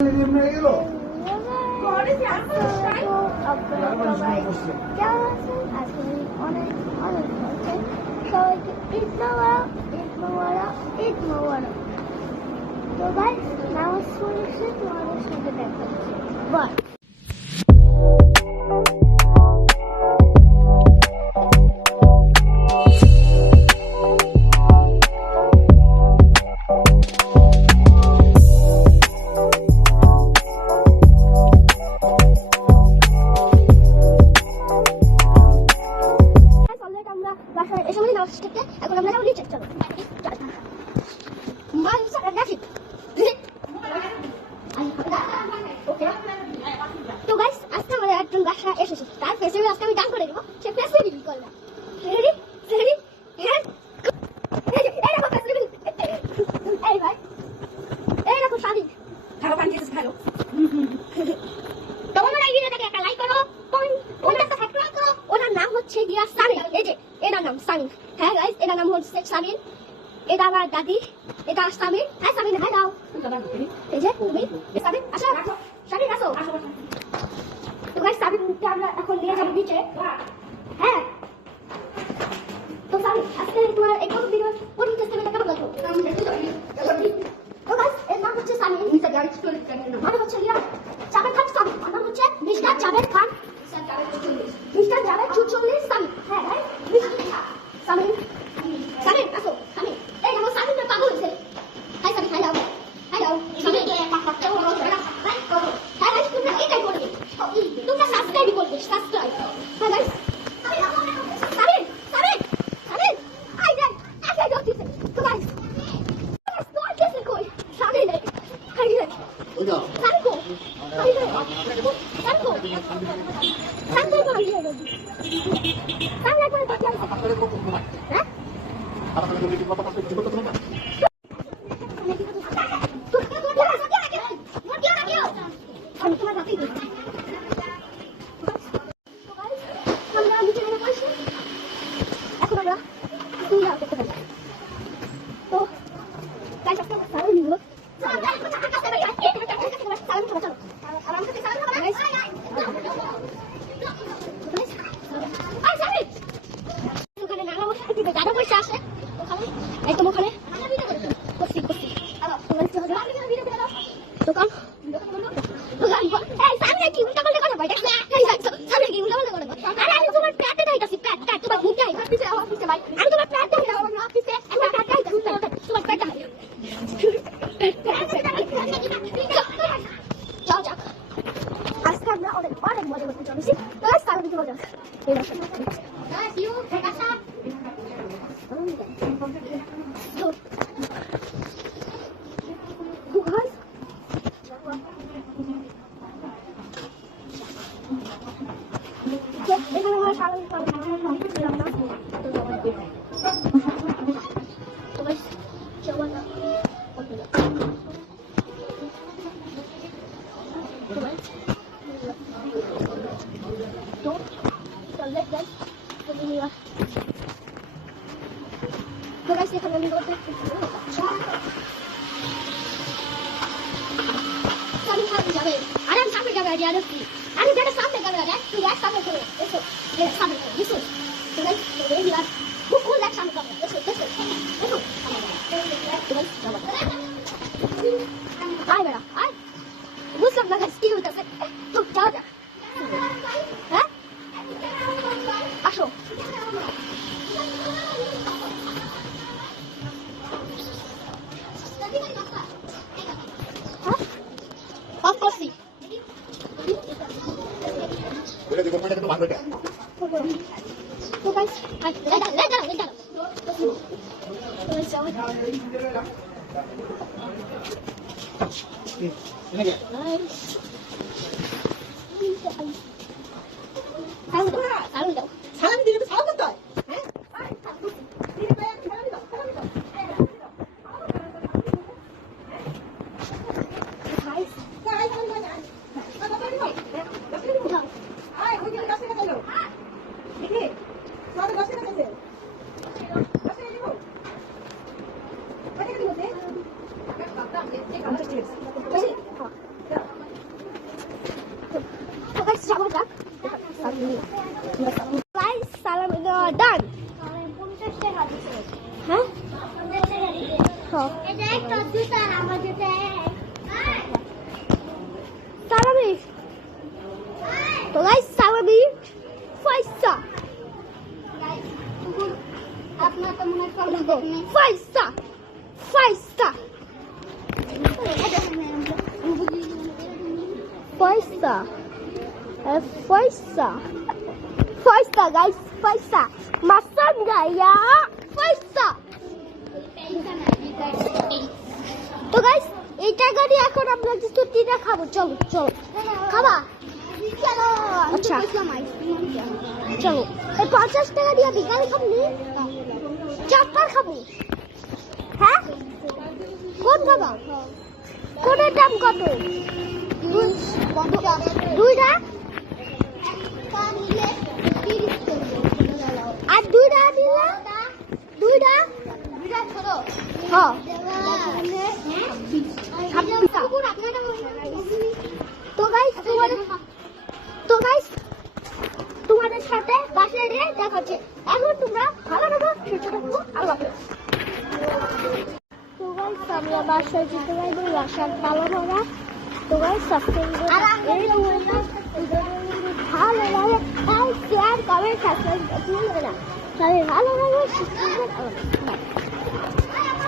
So guys, now it's 26 tomorrow's the breakfast. But তো guys আজকে আমাদের একজন বাসা এসেছে তার ফেসে আজকে আমি ডান করে দেব সে ফেসে রিভিল করবে রেডি রেডি হ্যাঁ এই দেখো ফেসে রিভিল এই ভাই এই দেখো শাদি খাও পান দিতে খাও তোমাদের এই ভিডিওটাকে একটা লাইক করো ওটা সাবস্ক্রাইব করো ওনার নাম হচ্ছে গিয়া সামিন এই যে এটার নাম সামিন হ্যাঁ গাইস এটার নাম হচ্ছে সামিন এটা আমার দাদি এটা সামিন হ্যাঁ সামিন হাই দাও এই যে তুমি সামিন আসো সামিন আসো তো গাইস সামিনকে আমরা এখন নিয়ে যাব নিচে হ্যাঁ তো সামিন আজকে তোমার এই কোন ভিডিও কোন টেস্টমেন্টটা কেমন লাগলো তো গাইস এর নাম হচ্ছে সামিন নিচে গাইস স্টোরি মানে হচ্ছে লিয়া জাবেদ খান সামিন নাম হচ্ছে মিস্টার জাবেদ খান মিস্টার জাবেদ চুচুলি সামিন হ্যাঁ গাইস সামিন সামিন আসো সামিন এই দেখো সামিন তো পাগল হইছে হাই সামিন হাই দাও সামিন কে পাপা তো বড় হয়ে গেল হ্যাঁ গাইস তোমরা এটাই করবে তোমরা সাবস্ক্রাইব করবে সাবস্ক্রাইব হ্যাঁ গাইস সামিন সামিন সামিন আই দেখ আই গট দিস তো গাইস স্টার্ট দিস কই সামিন হাই দেখ ওইটা সামিন কো হাই দেখ সামিন কো সামিন কো হাই দেখ সামিন একবার বাকি হ্যাঁ अरे बेटा सामने कैमरा है तू बैठ सामने खड़े देखो ये सामने देखो तो गाइस ये भी वो कौन बैठ सामने कैमरा देखो देखो तो गाइस आए बेटा आए वो सब लगा स्किल होता है तो जाओ जा हैं आशो ऑफ कोर्स तो गाइस ले जा 사람 들으면 사람 같다. সামনে যাক গাইস সালামি দেওয়া ডান হ্যাঁ সালামি তো গাইস সালামি পয়সা আপনার তো মনে হয় পয়সা পয়সা পয়সা পয়সা পয়সা গাইস পয়সা মাসান গায়া পয়সা তো গাইস এই টাকা দিয়ে এখন আমরা কিছু টিনা খাবো চলো চলো খাবা চলো আচ্ছা চলো এই 50 টাকা দিয়ে বিকালে খাবো নি চারটা খাবো হ্যাঁ কোন খাবা কোনের দাম কত দুইটা আর দুইটা দিলে দুইটা হ্যাঁ তোমাদের সাথে বাসায় দেখা হচ্ছে এখন তোমরা ভালো থাকো সুস্থ থাকো আল্লাহ হাফেজ তো গাইস আমরা বাসায় যেতে পারবো বাসার ভালো ভালো তো গাইস সাবস্ক্রাইব ভালো লাগে শেয়ার কমেন্ট সাবস্ক্রাইব করতে ভুলবেন না। ভালো লাগে সুস্থ থাকো